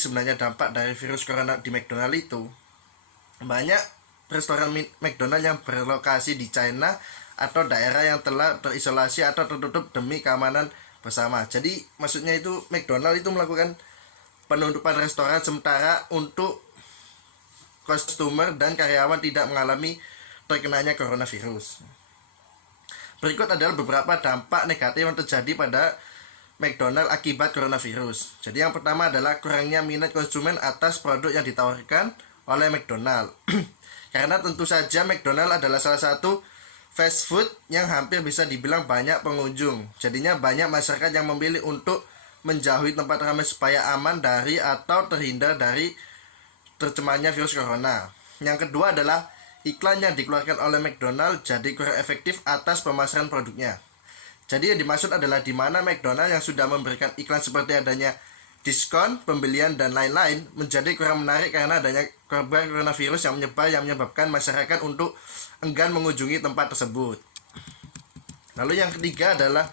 sebenarnya dampak dari virus corona di McDonald itu, banyak restoran McDonald yang berlokasi di China atau daerah yang telah terisolasi atau tertutup demi keamanan bersama. Jadi maksudnya itu McDonald itu melakukan penutupan restoran sementara untuk customer dan karyawan tidak mengalami terkenanya coronavirus. Berikut adalah beberapa dampak negatif yang terjadi pada McDonald akibat coronavirus. Jadi yang pertama adalah kurangnya minat konsumen atas produk yang ditawarkan oleh McDonald. Karena tentu saja McDonald adalah salah satu fast food yang hampir bisa dibilang banyak pengunjung. Jadinya banyak masyarakat yang memilih untuk menjauhi tempat ramai supaya aman dari atau terhindar dari tercemarnya virus corona. Yang kedua adalah iklan yang dikeluarkan oleh McDonald jadi kurang efektif atas pemasaran produknya. Jadi yang dimaksud adalah di mana McDonald yang sudah memberikan iklan seperti adanya diskon, pembelian, dan lain-lain menjadi kurang menarik karena adanya korban coronavirus yang menyebar yang menyebabkan masyarakat untuk enggan mengunjungi tempat tersebut. Lalu yang ketiga adalah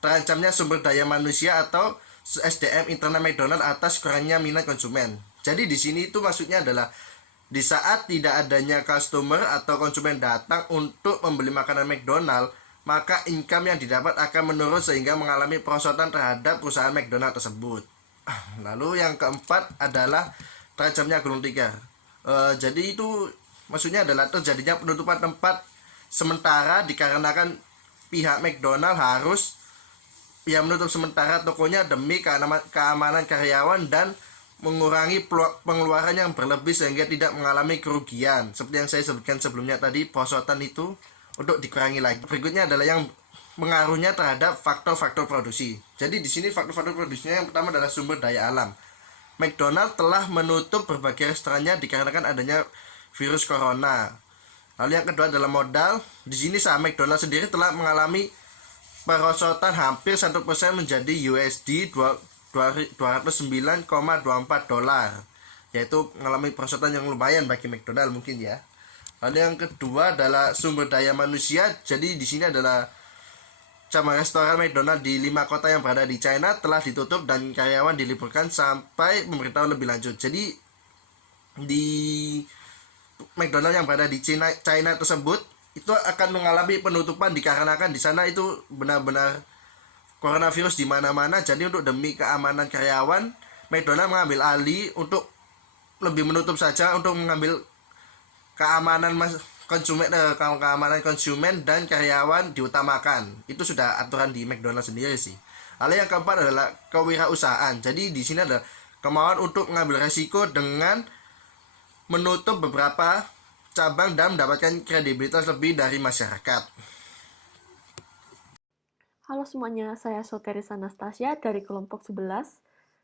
terancamnya sumber daya manusia atau SDM internal McDonald atas kurangnya minat konsumen. Jadi di sini itu maksudnya adalah di saat tidak adanya customer atau konsumen datang untuk membeli makanan McDonald, maka income yang didapat akan menurun sehingga mengalami perosotan terhadap perusahaan McDonald tersebut. Lalu yang keempat adalah terancamnya gulung tikar. Jadi itu maksudnya adalah terjadinya penutupan tempat sementara dikarenakan pihak McDonald harus menutup sementara tokonya demi keamanan karyawan dan mengurangi pengeluaran yang berlebih sehingga tidak mengalami kerugian. Seperti yang saya sebutkan sebelumnya tadi, perosotan itu untuk dikurangi lagi. Berikutnya adalah yang mengaruhnya terhadap faktor-faktor produksi. Jadi di sini faktor-faktor produksinya yang pertama adalah sumber daya alam. McDonald telah menutup berbagai restorannya dikarenakan adanya virus corona. Lalu yang kedua adalah modal. Di sini saham McDonald sendiri telah mengalami perosotan hampir 1% menjadi USD 209,24 dolar, yaitu mengalami perosotan yang lumayan bagi McDonald mungkin ya. Lalu yang kedua adalah sumber daya manusia. Jadi di sini adalah cabang restoran McDonald di 5 kota yang berada di China telah ditutup dan karyawan diliburkan sampai pemberitahuan lebih lanjut. Jadi di McDonald yang berada di China tersebut itu akan mengalami penutupan dikarenakan di sana itu benar-benar coronavirus di mana-mana. Jadi untuk demi keamanan karyawan, McDonald mengambil alih untuk lebih menutup saja untuk mengambil keamanan konsumen dan karyawan diutamakan. Itu sudah aturan di McDonald sendiri sih. Lalu yang keempat adalah kewirausahaan. Jadi di sini ada kemauan untuk mengambil resiko dengan menutup beberapa cabang dan mendapatkan kredibilitas lebih dari masyarakat. Halo semuanya, saya Soteris Anastasia dari kelompok 11,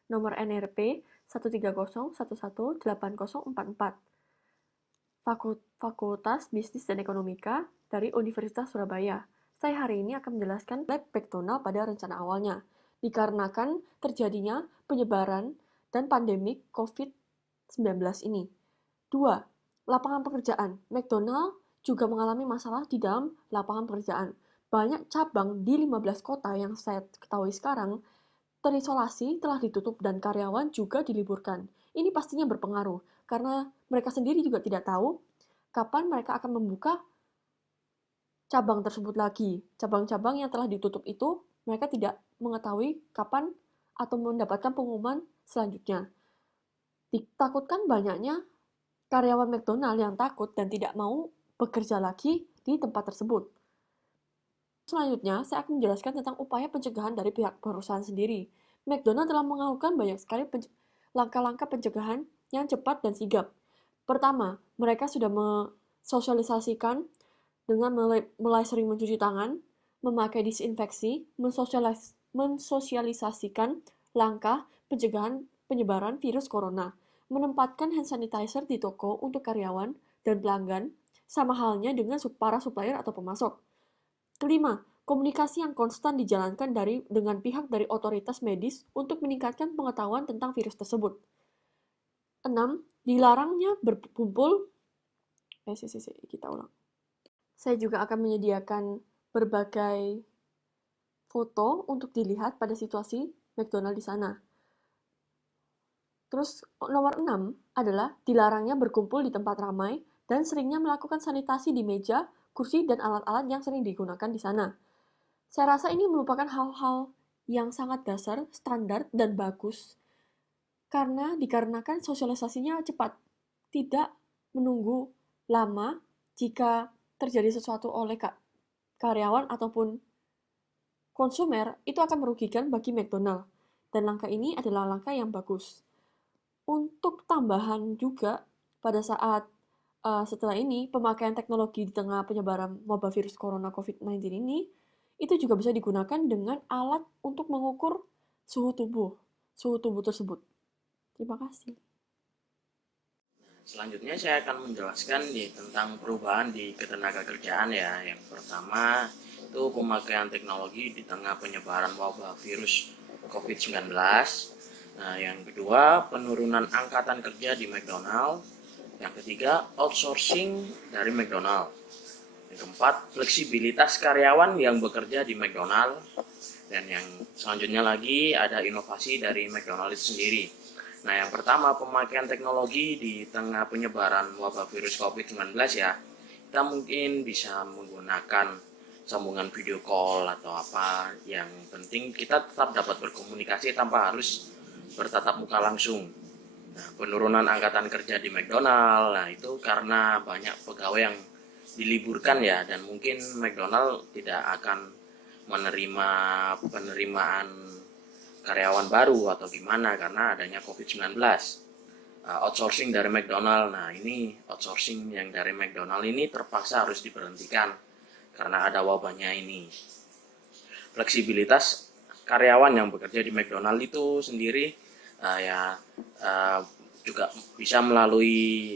nomor NRP 130118044. Fakultas Bisnis dan Ekonomika dari Universitas Surabaya. Saya hari ini akan menjelaskan McDonald pada rencana awalnya, dikarenakan terjadinya penyebaran dan pandemik COVID-19 ini. 2. Lapangan pekerjaan. McDonald juga mengalami masalah di dalam lapangan pekerjaan. Banyak cabang di 15 kota yang saya ketahui sekarang terisolasi, telah ditutup, dan karyawan juga diliburkan. Ini pastinya berpengaruh, karena mereka sendiri juga tidak tahu kapan mereka akan membuka cabang tersebut lagi. Cabang-cabang yang telah ditutup itu, mereka tidak mengetahui kapan atau mendapatkan pengumuman selanjutnya. Ditakutkan banyaknya karyawan McDonald yang takut dan tidak mau bekerja lagi di tempat tersebut. Selanjutnya, saya akan menjelaskan tentang upaya pencegahan dari pihak perusahaan sendiri. McDonald telah melakukan banyak sekali langkah-langkah pencegahan yang cepat dan sigap. Pertama, mereka sudah mensosialisasikan dengan mulai sering mencuci tangan, memakai disinfeksi, mensosialisasikan langkah pencegahan penyebaran virus corona, menempatkan hand sanitizer di toko untuk karyawan dan pelanggan, sama halnya dengan para supplier atau pemasok. Kelima, komunikasi yang konstan dijalankan dengan pihak dari otoritas medis untuk meningkatkan pengetahuan tentang virus tersebut. 6. Dilarangnya berkumpul. Kita ulang. Saya juga akan menyediakan berbagai foto untuk dilihat pada situasi McDonald di sana. Terus nomor 6 adalah dilarangnya berkumpul di tempat ramai dan seringnya melakukan sanitasi di meja, kursi, dan alat-alat yang sering digunakan di sana. Saya rasa ini merupakan hal-hal yang sangat dasar, standar, dan bagus karena dikarenakan sosialisasinya cepat, tidak menunggu lama jika terjadi sesuatu oleh karyawan ataupun konsumer, itu akan merugikan bagi McDonald. Dan langkah ini adalah langkah yang bagus. Untuk tambahan juga, pada saat setelah ini, pemakaian teknologi di tengah penyebaran wabah virus corona COVID-19 ini, itu juga bisa digunakan dengan alat untuk mengukur suhu tubuh tersebut. Terima kasih. Selanjutnya saya akan menjelaskan tentang perubahan di ketenagakerjaan ya. Yang pertama itu pemakaian teknologi di tengah penyebaran wabah virus COVID-19. Nah, yang kedua penurunan angkatan kerja di McDonald. Yang ketiga outsourcing dari McDonald. Yang keempat fleksibilitas karyawan yang bekerja di McDonald. Dan yang selanjutnya lagi ada inovasi dari McDonald itu sendiri. Nah, yang pertama pemakaian teknologi di tengah penyebaran wabah virus COVID-19 ya. Kita mungkin bisa menggunakan sambungan video call atau apa. Yang penting kita tetap dapat berkomunikasi tanpa harus bertatap muka langsung. Nah, penurunan angkatan kerja di McDonald, nah itu karena banyak pegawai yang diliburkan ya, dan mungkin McDonald tidak akan menerima penerimaan karyawan baru atau gimana karena adanya COVID-19. Outsourcing dari McDonald, nah ini outsourcing yang dari McDonald ini terpaksa harus diberhentikan karena ada wabahnya ini. Fleksibilitas karyawan yang bekerja di McDonald itu sendiri juga bisa melalui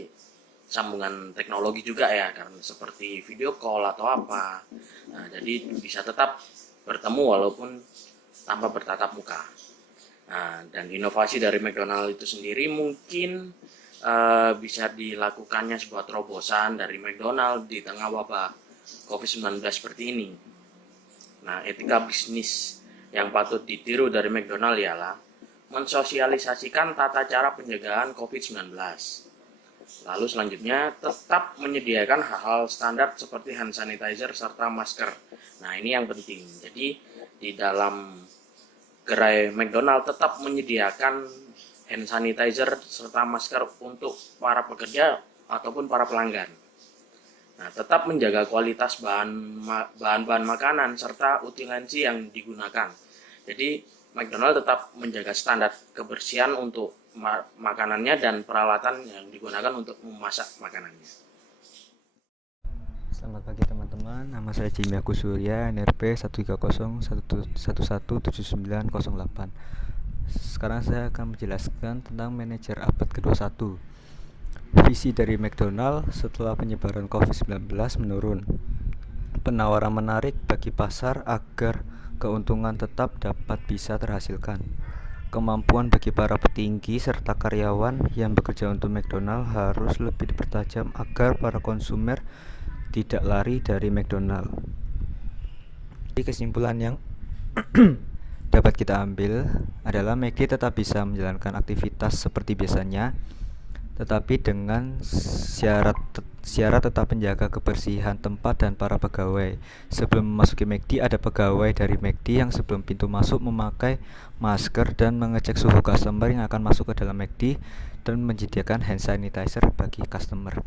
sambungan teknologi juga ya, karena seperti video call atau apa. Nah, jadi bisa tetap bertemu walaupun tanpa bertatap muka. Nah, dan inovasi dari McDonald itu sendiri mungkin bisa dilakukannya sebuah terobosan dari McDonald di tengah wabah COVID-19 seperti ini. Nah, etika bisnis yang patut ditiru dari McDonald ialah mensosialisasikan tata cara pencegahan COVID-19. Lalu selanjutnya tetap menyediakan hal-hal standar seperti hand sanitizer serta masker. Nah, ini yang penting. Jadi di dalam gerai McDonald tetap menyediakan hand sanitizer serta masker untuk para pekerja ataupun para pelanggan. Nah, tetap menjaga kualitas bahan-bahan makanan serta utilensi yang digunakan. Jadi McDonald tetap menjaga standar kebersihan untuk makanannya dan peralatan yang digunakan untuk memasak makanannya. Selamat pagi teman-teman, nama saya Jimmy Agus Surya, NRP 130117908. Sekarang saya akan menjelaskan tentang manajer abad ke-21. Visi dari McDonald setelah penyebaran COVID-19 menurun. Penawaran menarik bagi pasar agar keuntungan tetap dapat bisa terhasilkan. Kemampuan bagi para petinggi serta karyawan yang bekerja untuk McDonald harus lebih dipertajam agar para konsumer tidak lari dari McDonald. Jadi kesimpulan yang dapat kita ambil adalah McD tetap bisa menjalankan aktivitas seperti biasanya, tetapi dengan syarat tetap menjaga kebersihan tempat dan para pegawai. Sebelum memasuki McD, ada pegawai dari McD yang sebelum pintu masuk memakai masker dan mengecek suhu customer yang akan masuk ke dalam McD dan menyediakan hand sanitizer bagi customer.